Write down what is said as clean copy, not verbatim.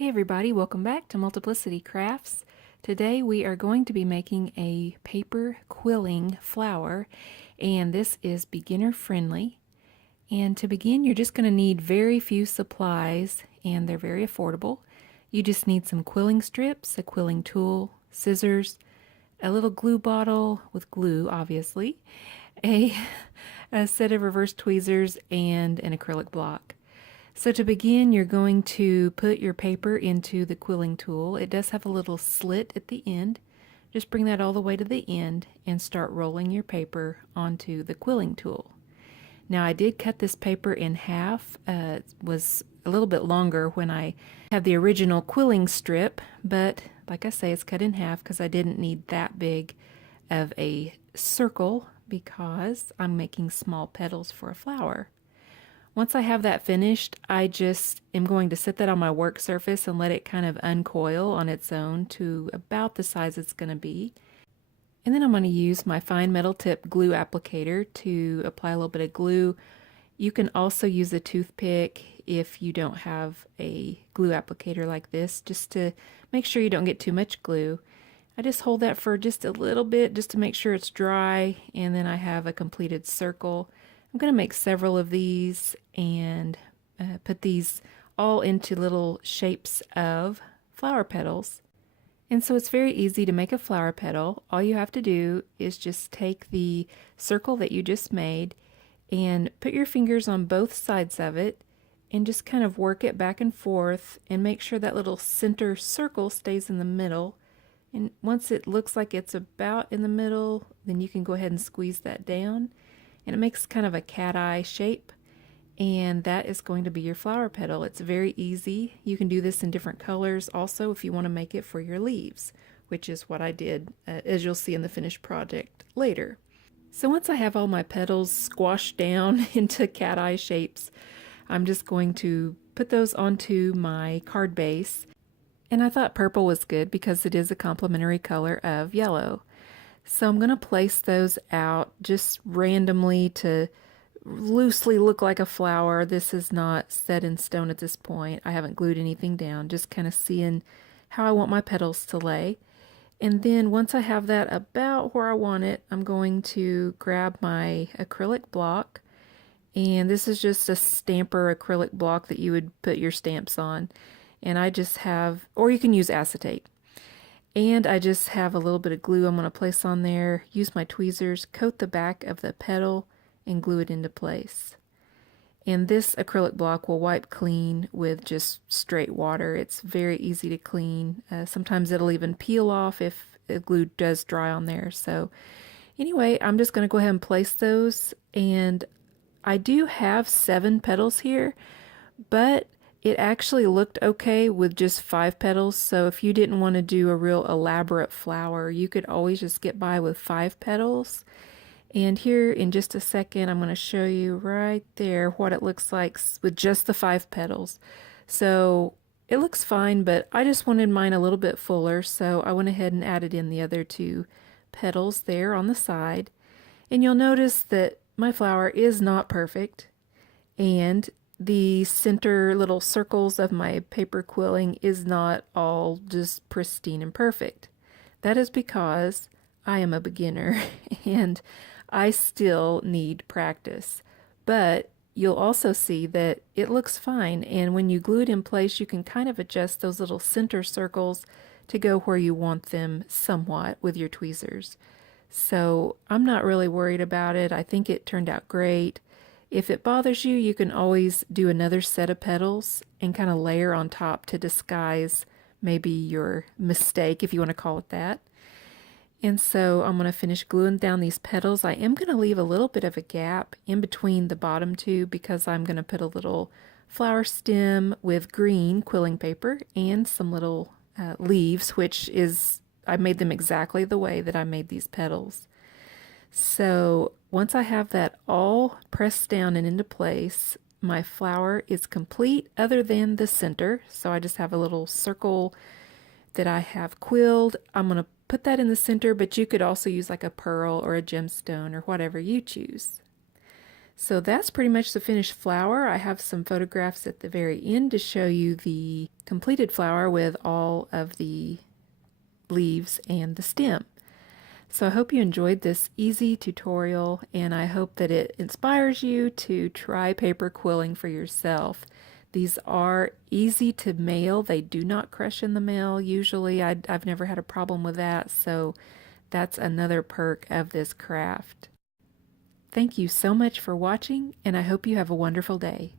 Hey everybody, welcome back to Multiplicity Crafts. Today we are going to be making a paper quilling flower, and this is beginner friendly. And to begin, you're just going to need very few supplies, and they're very affordable. You just need some quilling strips, a quilling tool, scissors, a little glue bottle with glue, obviously, a, a set of reverse tweezers, and an acrylic block. So to begin, you're going to put your paper into the quilling tool. It does have a little slit at the end. Just bring that all the way to the end and start rolling your paper onto the quilling tool. Now I did cut this paper in half. It was a little bit longer when I had the original quilling strip, but like I say, it's cut in half because I didn't need that big of a circle because I'm making small petals for a flower. Once I have that finished, I just am going to set that on my work surface and let it kind of uncoil on its own to about the size it's going to be. And then I'm going to use my fine metal tip glue applicator to apply a little bit of glue. You can also use a toothpick if you don't have a glue applicator like this, just to make sure you don't get too much glue. I just hold that for just a little bit just to make sure it's dry, and then I have a completed circle. I'm going to make several of these and put these all into little shapes of flower petals. And so it's very easy to make a flower petal. All you have to do is just take the circle that you just made and put your fingers on both sides of it and just kind of work it back and forth and make sure that little center circle stays in the middle. And once it looks like it's about in the middle, then you can go ahead and squeeze that down. And it makes kind of a cat eye shape, and that is going to be your flower petal. It's very easy. You can do this in different colors also if you want to make it for your leaves, which is what I did, as you'll see in the finished project later. So once I have all my petals squashed down into cat eye shapes, I'm just going to put those onto my card base. And I thought purple was good because it is a complementary color of yellow. So I'm going to place those out just randomly to loosely look like a flower. This is not set in stone at this point. I haven't glued anything down, just kind of seeing how I want my petals to lay. And then once I have that about where I want it, I'm going to grab my acrylic block. And this is just a stamper acrylic block that you would put your stamps on. And I just have, or you can use acetate. And I just have a little bit of glue I'm going to place on there, use my tweezers, coat the back of the petal, and glue it into place. And this acrylic block will wipe clean with just straight water. It's very easy to clean. Sometimes it'll even peel off if the glue does dry on there. So anyway, I'm just going to go ahead and place those. And I do have 7 petals here, but it actually looked okay with just 5 petals, so if you didn't want to do a real elaborate flower, you could always just get by with 5 petals. And here in just a second, I'm going to show you right there what it looks like with just the 5 petals. So it looks fine, but I just wanted mine a little bit fuller, so I went ahead and added in the other 2 petals there on the side. And you'll notice that my flower is not perfect, and the center little circles of my paper quilling is not all just pristine and perfect. That is because I am a beginner and I still need practice. But you'll also see that it looks fine, and when you glue it in place, you can kind of adjust those little center circles to go where you want them somewhat with your tweezers. So I'm not really worried about it. I think it turned out great. If it bothers you, you can always do another set of petals and kind of layer on top to disguise maybe your mistake, if you want to call it that. And so I'm going to finish gluing down these petals. I am going to leave a little bit of a gap in between the bottom 2 because I'm going to put a little flower stem with green quilling paper and some little leaves, which is, I made them exactly the way that I made these petals. So once I have that all pressed down and into place, my flower is complete other than the center. So I just have a little circle that I have quilled. I'm going to put that in the center, but you could also use like a pearl or a gemstone or whatever you choose. So that's pretty much the finished flower. I have some photographs at the very end to show you the completed flower with all of the leaves and the stem. So I hope you enjoyed this easy tutorial, and I hope that it inspires you to try paper quilling for yourself. These are easy to mail. They do not crush in the mail usually. I've never had a problem with that, so that's another perk of this craft. Thank you so much for watching, and I hope you have a wonderful day.